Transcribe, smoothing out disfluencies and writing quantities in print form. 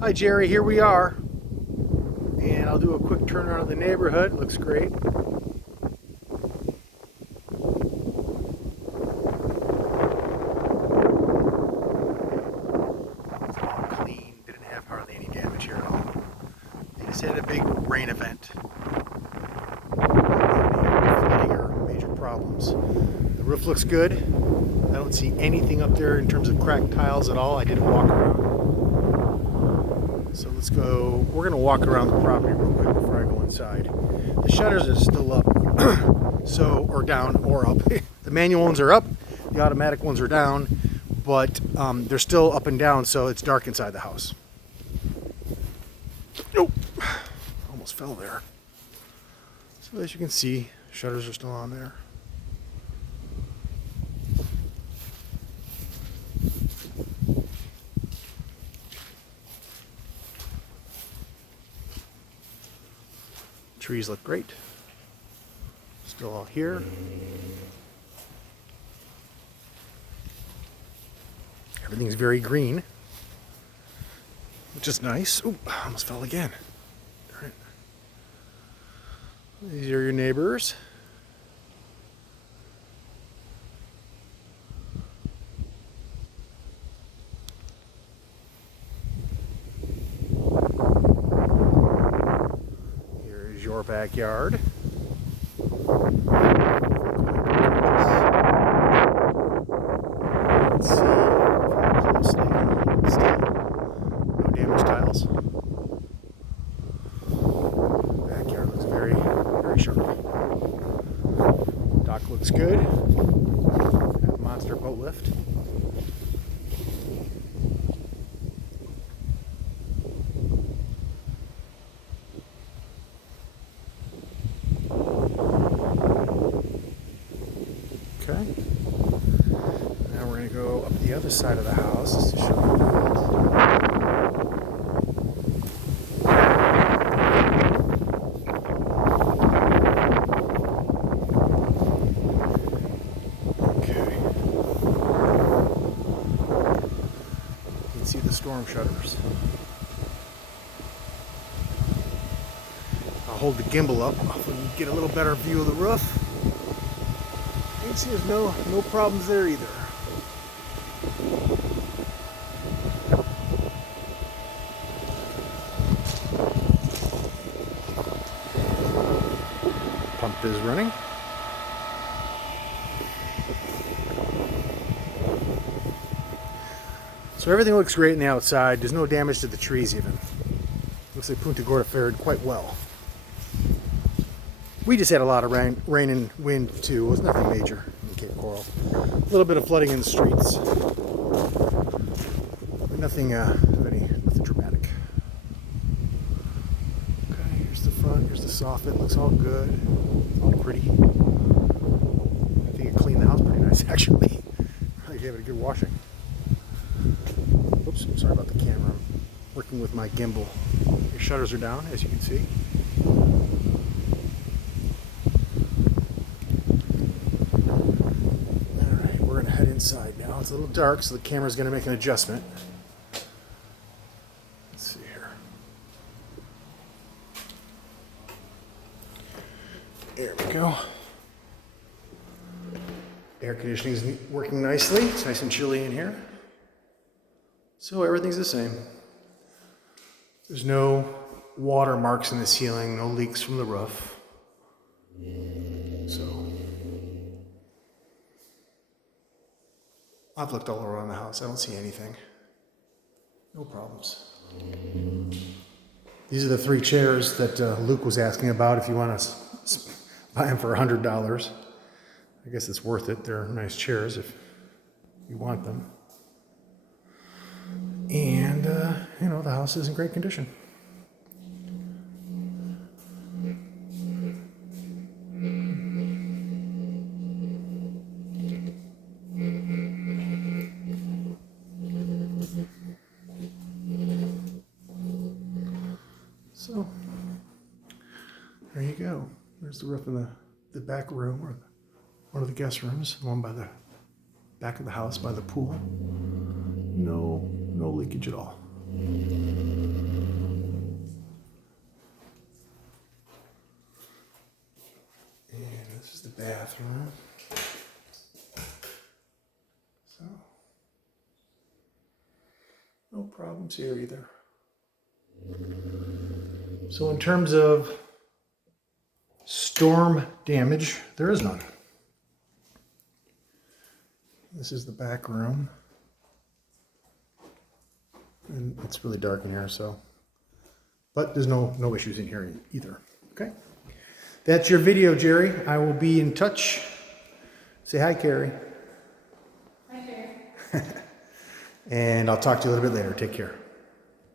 Hi Jerry, here we are. And I'll do a quick turn around of the neighborhood. Looks great. It's all clean. Didn't have hardly any damage here at all. They just had a big rain event. Flooding or major problems. The roof looks good. I don't see anything up there in terms of cracked tiles at all. I didn't walk around. So let's go, we're going to walk around the property real quick before I go inside. The shutters are still up, or down or up. The manual ones are up, the automatic ones are down, but they're still up and down, so it's dark inside the house. Oh, almost fell there. So as you can see, shutters are still on there. Trees look great. Still all here. Everything's very green, which is nice. Ooh, almost fell again. All right. These are your neighbors. Here's your backyard. Let's see very closely. Still no damaged tiles. Backyard looks very, very sharp. Dock looks good. Monster boat lift. Okay. Now we're going to go up the other side of the house to show you that. Okay. You can see the storm shutters. I'll hold the gimbal up so you can get a little better view of the roof. You can see there's no problems there either. Pump is running. So everything looks great on the outside. There's no damage to the trees even. Looks like Punta Gorda fared quite well. We just had a lot of rain and wind too. It was nothing major in Cape Coral. A little bit of flooding in the streets. But nothing dramatic. Okay, here's the front, here's the soffit. Looks all good. All pretty. I think it cleaned the house pretty nice actually. Probably gave it a good washing. Oops, I'm sorry about the camera. I'm working with my gimbal. Your shutters are down, as you can see. Head inside now. It's a little dark, so the camera's going to make an adjustment. Let's see here. There we go. Air conditioning is working nicely. It's nice and chilly in here. So everything's the same. There's no water marks in the ceiling, no leaks from the roof. So I've looked all around the house. I don't see anything. No problems. These are the 3 chairs that Luke was asking about if you want to buy them for $100. I guess it's worth it. They're nice chairs if you want them. And, the house is in great condition. So, there you go. There's the roof of the back room, or one of the guest rooms, the one by the back of the house by the pool. No leakage at all. No problems here either. So in terms of storm damage, there is none. This is the back room. And it's really dark in here, so. But there's no issues in here either. Okay. That's your video, Jerry. I will be in touch. Say hi, Carrie. Hi, Jerry. And I'll talk to you a little bit later. Take care.